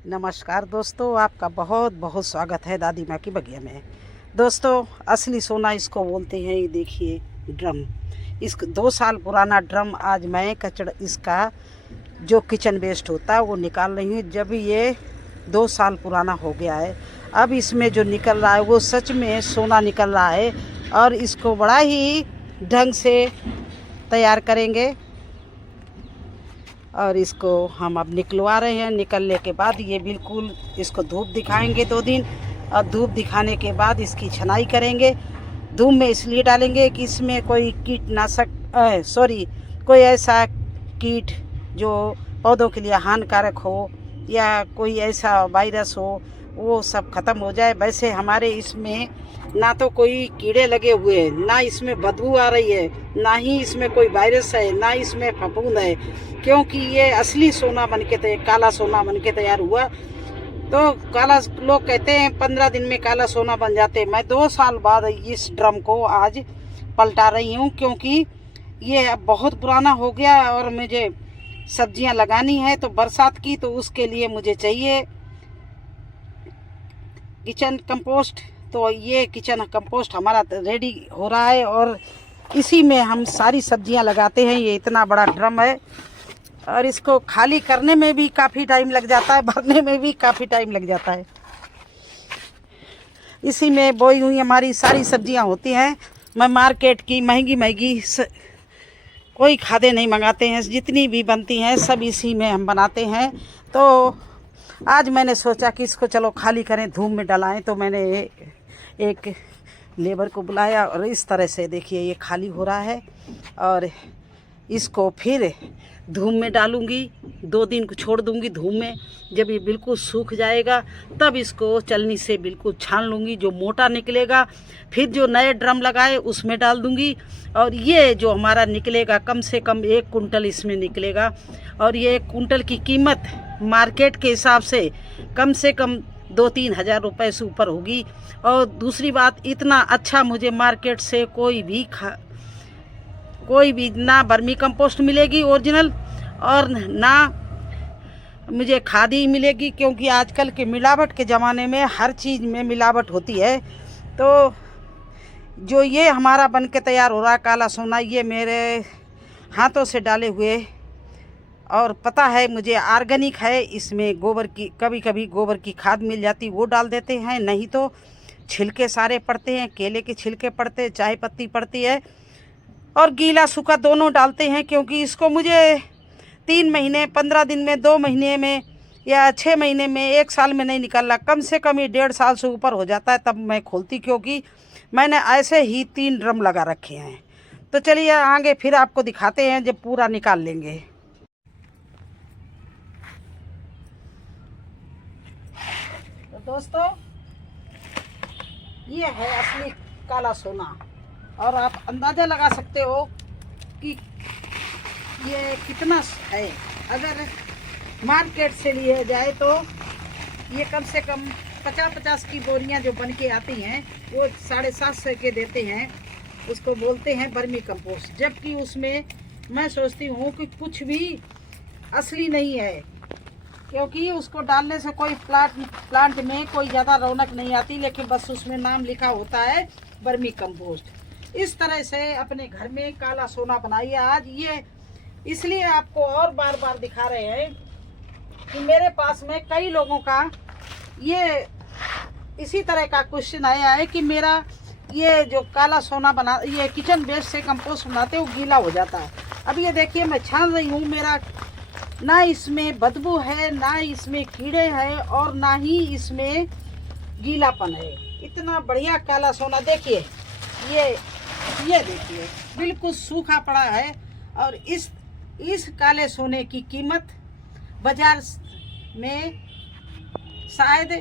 नमस्कार दोस्तों, आपका बहुत बहुत स्वागत है दादी माँ की बगिया में। दोस्तों, असली सोना इसको बोलते हैं। ये देखिए ड्रम, इस 2 साल पुराना ड्रम आज मैं कचड़ इसका जो किचन वेस्ट होता है वो निकाल रही हूँ। जब ये 2 साल पुराना हो गया है, अब इसमें जो निकल रहा है वो सच में सोना निकल रहा है और इसको बड़ा ही ढंग से तैयार करेंगे और इसको हम अब निकलवा रहे हैं। निकलने के बाद ये बिल्कुल इसको धूप दिखाएंगे 2 दिन, और धूप दिखाने के बाद इसकी छनाई करेंगे। धूप में इसलिए डालेंगे कि इसमें कोई कीटनाशक कोई ऐसा कीट जो पौधों के लिए हानिकारक हो या कोई ऐसा वायरस हो वो सब ख़त्म हो जाए। वैसे हमारे इसमें ना तो कोई कीड़े लगे हुए हैं, ना इसमें बदबू आ रही है, ना ही इसमें कोई वायरस है, ना इसमें फफूंद है, क्योंकि ये असली सोना बनके काला सोना बनके तैयार हुआ। तो काला लोग कहते हैं 15 दिन में काला सोना बन जाते हैं। मैं 2 साल बाद इस ड्रम को आज पलटा रही हूँ, क्योंकि ये अब बहुत पुराना हो गया और मुझे सब्जियां लगानी है तो बरसात की, तो उसके लिए मुझे चाहिए किचन कंपोस्ट। तो ये किचन कंपोस्ट हमारा रेडी हो रहा है और इसी में हम सारी सब्जियां लगाते हैं। ये इतना बड़ा ड्रम है और इसको खाली करने में भी काफ़ी टाइम लग जाता है, भरने में भी काफ़ी टाइम लग जाता है। इसी में बोई हुई हमारी सारी सब्जियां होती हैं। मैं मार्केट की महंगी कोई खादें नहीं मंगाते हैं, जितनी भी बनती हैं सब इसी में हम बनाते हैं। तो आज मैंने सोचा कि इसको चलो खाली करें, धूप में डलाएं। तो मैंने एक लेबर को बुलाया और इस तरह से देखिए ये खाली हो रहा है और इसको फिर धूप में डालूंगी। 2 दिन को छोड़ दूंगी धूप में। जब ये बिल्कुल सूख जाएगा तब इसको चलनी से बिल्कुल छान लूँगी। जो मोटा निकलेगा फिर जो नए ड्रम लगाए उसमें डाल दूंगी। और ये जो हमारा निकलेगा कम से कम 1 कुंटल इसमें निकलेगा। और ये 1 कुंटल की कीमत मार्केट के हिसाब से कम 2-3 हज़ार रुपये से ऊपर होगी। और दूसरी बात, इतना अच्छा मुझे मार्केट से कोई भी ना बर्मी कंपोस्ट मिलेगी ओरिजिनल और ना मुझे खाद ही मिलेगी, क्योंकि आजकल के मिलावट के ज़माने में हर चीज़ में मिलावट होती है। तो जो ये हमारा बन के तैयार हो रहा है काला सोना, ये मेरे हाथों से डाले हुए और पता है मुझे ऑर्गेनिक है। इसमें गोबर की कभी गोबर की खाद मिल जाती वो डाल देते हैं, नहीं तो छिलके सारे पड़ते हैं, केले के छिलके पड़ते हैं, चाय पत्ती पड़ती है और गीला सूखा दोनों डालते हैं। क्योंकि इसको मुझे 3 महीने, 15 दिन में, 2 महीने में या 6 महीने में, 1 साल में नहीं निकलना, कम से कम ये 1.5 साल से ऊपर हो जाता है तब मैं खोलती, क्योंकि मैंने ऐसे ही 3 ड्रम लगा रखे हैं। तो चलिए आगे फिर आपको दिखाते हैं जब पूरा निकाल लेंगे। तो दोस्तों, ये है असली काला सोना और आप अंदाज़ा लगा सकते हो कि ये कितना है। अगर मार्केट से लिए जाए तो ये कम से कम 50-50 की बोरियां जो बन के आती हैं वो 750 के देते हैं। उसको बोलते हैं बर्मी कंपोस्ट। जबकि उसमें मैं सोचती हूँ कि कुछ भी असली नहीं है, क्योंकि उसको डालने से कोई प्लांट में कोई ज़्यादा रौनक नहीं आती, लेकिन बस उसमें नाम लिखा होता है बर्मी कंपोस्ट। इस तरह से अपने घर में काला सोना बनाइए। आज ये इसलिए आपको और बार बार दिखा रहे हैं कि मेरे पास में कई लोगों का ये इसी तरह का क्वेश्चन आया है कि मेरा ये जो काला सोना ये किचन वेस्ट से कंपोस्ट बनाते हैं वो गीला हो जाता है। अब ये देखिए मैं छान रही हूँ, मेरा ना इसमें बदबू है, ना इसमें कीड़े हैं और ना ही इसमें गीलापन है। इतना बढ़िया काला सोना देखिए, ये देखिए बिल्कुल सूखा पड़ा है। और इस काले सोने की कीमत बाजार में शायद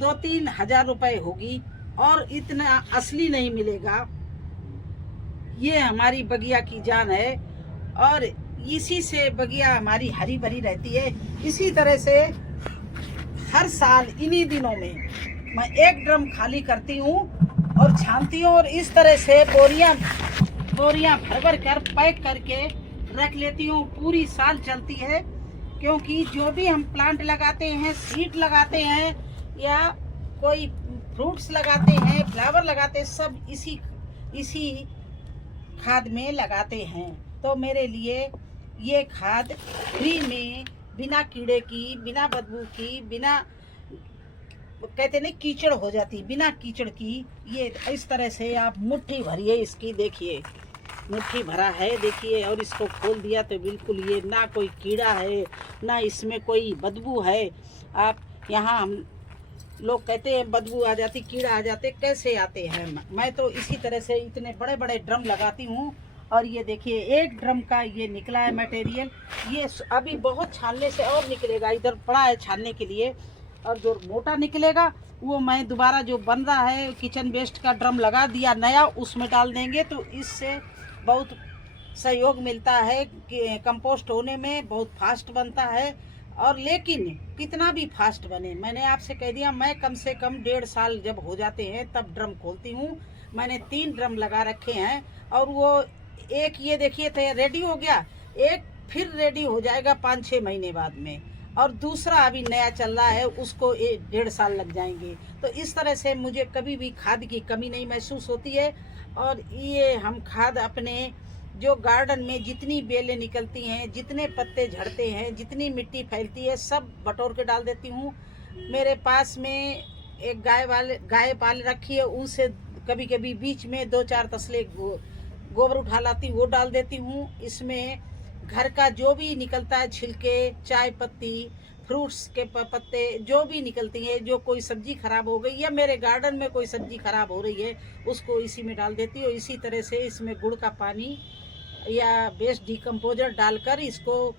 2-3 हज़ार रुपये होगी और इतना असली नहीं मिलेगा। ये हमारी बगिया की जान है और इसी से बगिया हमारी हरी भरी रहती है। इसी तरह से हर साल इन्हीं दिनों में मैं 1 ड्रम खाली करती हूँ और छानती हूँ और इस तरह से बोरियां भर कर पैक करके रख लेती हूँ। पूरी साल चलती है, क्योंकि जो भी हम प्लांट लगाते हैं, सीड लगाते हैं या कोई फ्रूट्स लगाते हैं, फ्लावर लगाते हैं, सब इसी खाद में लगाते हैं। तो मेरे लिए ये खाद फ्री में, बिना कीड़े की, बिना बदबू की, बिना कहते नहीं कीचड़ हो जाती, बिना कीचड़ की, ये इस तरह से आप मुट्ठी भरिए इसकी, देखिए मुट्ठी भरा है देखिए, और इसको खोल दिया तो बिल्कुल ये ना कोई कीड़ा है, ना इसमें कोई बदबू है। आप यहाँ हम लोग कहते हैं बदबू आ जाती, कीड़ा आ जाते, कैसे आते हैं? मैं तो इसी तरह से इतने बड़े बड़े ड्रम लगाती हूँ। और ये देखिए एक ड्रम का ये निकला है मटेरियल, ये अभी बहुत छानने से और निकलेगा, इधर पड़ा है छानने के लिए। और जो मोटा निकलेगा वो मैं दोबारा जो बन रहा है किचन वेस्ट का ड्रम लगा दिया नया, उसमें डाल देंगे तो इससे बहुत सहयोग मिलता है कि कंपोस्ट होने में बहुत फास्ट बनता है। और लेकिन कितना भी फास्ट बने, मैंने आपसे कह दिया, मैं कम से कम 1.5 साल जब हो जाते हैं तब ड्रम खोलती हूँ। मैंने 3 ड्रम लगा रखे हैं और वो एक ये देखिए तो रेडी हो गया, एक फिर रेडी हो जाएगा 5-6 महीने बाद में, और दूसरा अभी नया चल रहा है, उसको 1.5 साल लग जाएंगे। तो इस तरह से मुझे कभी भी खाद की कमी नहीं महसूस होती है। और ये हम खाद अपने जो गार्डन में जितनी बेलें निकलती हैं, जितने पत्ते झड़ते हैं, जितनी मिट्टी फैलती है, सब बटोर के डाल देती हूँ। मेरे पास में एक गाय पाल रखी है, उनसे कभी कभी बीच में 2-4 तसले गोबर उठा लाती हूँ, वो डाल देती हूँ। इसमें घर का जो भी निकलता है, छिलके, चाय पत्ती, फ्रूट्स के पत्ते, जो भी निकलती है, जो कोई सब्जी खराब हो गई या मेरे गार्डन में कोई सब्जी खराब हो रही है, उसको इसी में डाल देती हूँ। इसी तरह से इसमें गुड़ का पानी या वेस्ट डिकम्पोजर डालकर इसको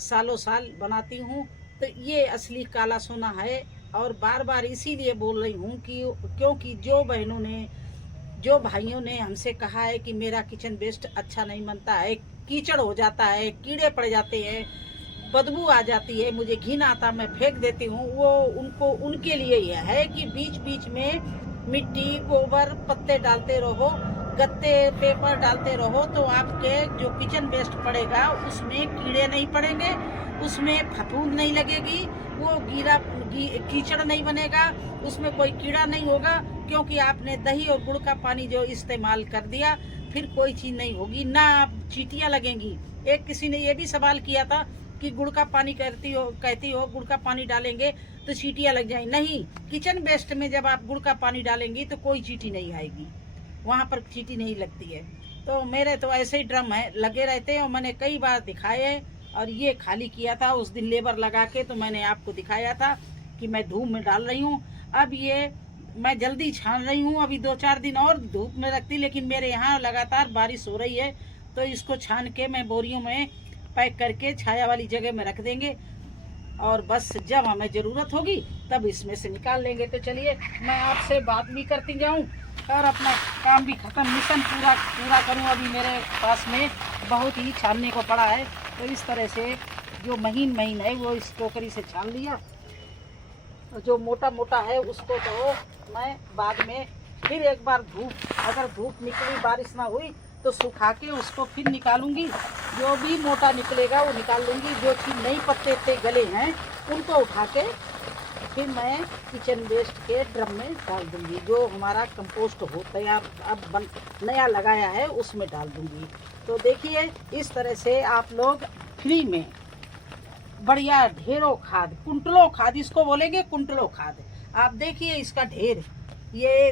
सालों साल बनाती हूँ। तो ये असली काला सोना है। और बार बार इसीलिए बोल रही हूँ कि क्योंकि जो बहनों ने, जो भाइयों ने हमसे कहा है कि मेरा किचन वेस्ट अच्छा नहीं बनता है, कीचड़ हो जाता है, कीड़े पड़ जाते हैं, बदबू आ जाती है, मुझे घिन आता, मैं फेंक देती हूँ, वो उनके लिए यह है कि बीच बीच में मिट्टी, गोबर, पत्ते डालते रहो, गत्ते, पेपर डालते रहो, तो आपके जो किचन वेस्ट पड़ेगा उसमें कीड़े नहीं पड़ेंगे, उसमें फफूंद नहीं लगेगी, वो कीचड़ नहीं बनेगा, उसमें कोई कीड़ा नहीं होगा, क्योंकि आपने दही और गुड़ का पानी जो इस्तेमाल कर दिया, फिर कोई चीज़ नहीं होगी, ना आप चींटियाँ लगेंगी। एक किसी ने ये भी सवाल किया था कि गुड़ का पानी कहती हो गुड़ का पानी डालेंगे तो चींटियाँ लग जाएंगी। नहीं, किचन वेस्ट में जब आप गुड़ का पानी डालेंगी तो कोई चींटी नहीं आएगी, वहाँ पर चींटी नहीं लगती है। तो मेरे तो ऐसे ही ड्रम है लगे रहते हैं और मैंने कई बार दिखाए हैं। और ये खाली किया था उस दिन लेबर लगा के, तो मैंने आपको दिखाया था कि मैं धूप में डाल रही हूँ। अब ये मैं जल्दी छान रही हूँ, अभी 2-4 दिन और धूप में रखती, लेकिन मेरे यहाँ लगातार बारिश हो रही है, तो इसको छान के मैं बोरियों में पैक करके छाया वाली जगह में रख देंगे, और बस जब हमें ज़रूरत होगी तब इसमें से निकाल लेंगे। तो चलिए मैं आपसे बात भी करती जाऊँ और अपना काम भी ख़त्म, मिशन पूरा करूँ। अभी मेरे पास में बहुत ही छानने को पड़ा है, तो इस तरह से जो महीन है वो इस टोकरी से छान लिया, और जो मोटा मोटा है उसको तो मैं बाद में फिर एक बार अगर धूप निकली, बारिश ना हुई तो सुखा के उसको फिर निकालूंगी। जो भी मोटा निकलेगा वो निकाल लूँगी, जो चीज़ नई पत्ते गले हैं उनको उठा के फिर मैं किचन वेस्ट के ड्रम में डाल दूँगी। जो हमारा कंपोस्ट हो तैयार अब नया लगाया है उसमें डाल दूँगी। तो देखिए इस तरह से आप लोग फ्री में बढ़िया ढेरों खाद, कुंटलों खाद इसको बोलेंगे, कुंटलों खाद। आप देखिए इसका ढेर, ये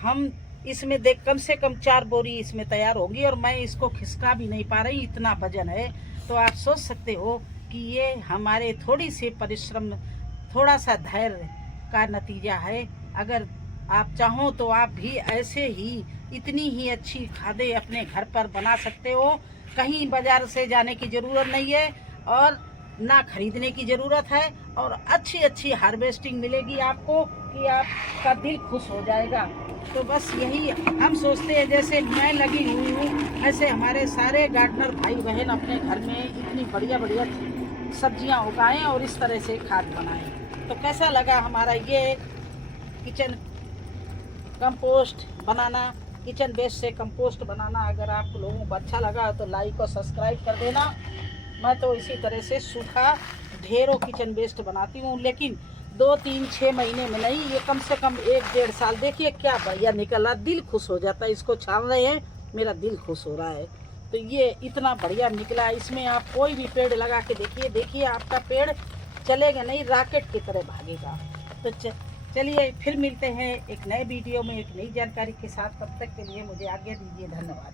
हम इसमें देख कम से कम 4 बोरी इसमें तैयार होगी, और मैं इसको खिसका भी नहीं पा रही, इतना वजन है। तो आप सोच सकते हो कि ये हमारे थोड़ी सी परिश्रम, थोड़ा सा धैर्य का नतीजा है। अगर आप चाहो तो आप भी ऐसे ही इतनी ही अच्छी खादें अपने घर पर बना सकते हो। कहीं बाजार से जाने की ज़रूरत नहीं है और ना खरीदने की ज़रूरत है, और अच्छी हार्वेस्टिंग मिलेगी आपको कि आपका दिल खुश हो जाएगा। तो बस यही हम सोचते हैं, जैसे मैं लगी हुई हूँ ऐसे हमारे सारे गार्डनर भाई बहन अपने घर में इतनी बढ़िया सब्जियां उगाएं और इस तरह से खाद बनाएं। तो कैसा लगा हमारा ये किचन कंपोस्ट बनाना, किचन वेस्ट से कंपोस्ट बनाना? अगर आप लोगों को अच्छा लगा तो लाइक और सब्सक्राइब कर देना। मैं तो इसी तरह से सूखा ढेरों किचन वेस्ट बनाती हूँ, लेकिन 2-3-6 महीने में नहीं, ये कम से कम 1-1.5 साल। देखिए क्या बढ़िया निकला, दिल खुश हो जाता है। इसको छान रहे हैं, मेरा दिल खुश हो रहा है। तो ये इतना बढ़िया निकला। इसमें आप कोई भी पेड़ लगा के देखिए आपका पेड़ चलेगा नहीं, रॉकेट की तरह भागेगा। तो चलिए फिर मिलते हैं एक नए वीडियो में एक नई जानकारी के साथ। तब तक के लिए मुझे आज्ञा दीजिए। धन्यवाद।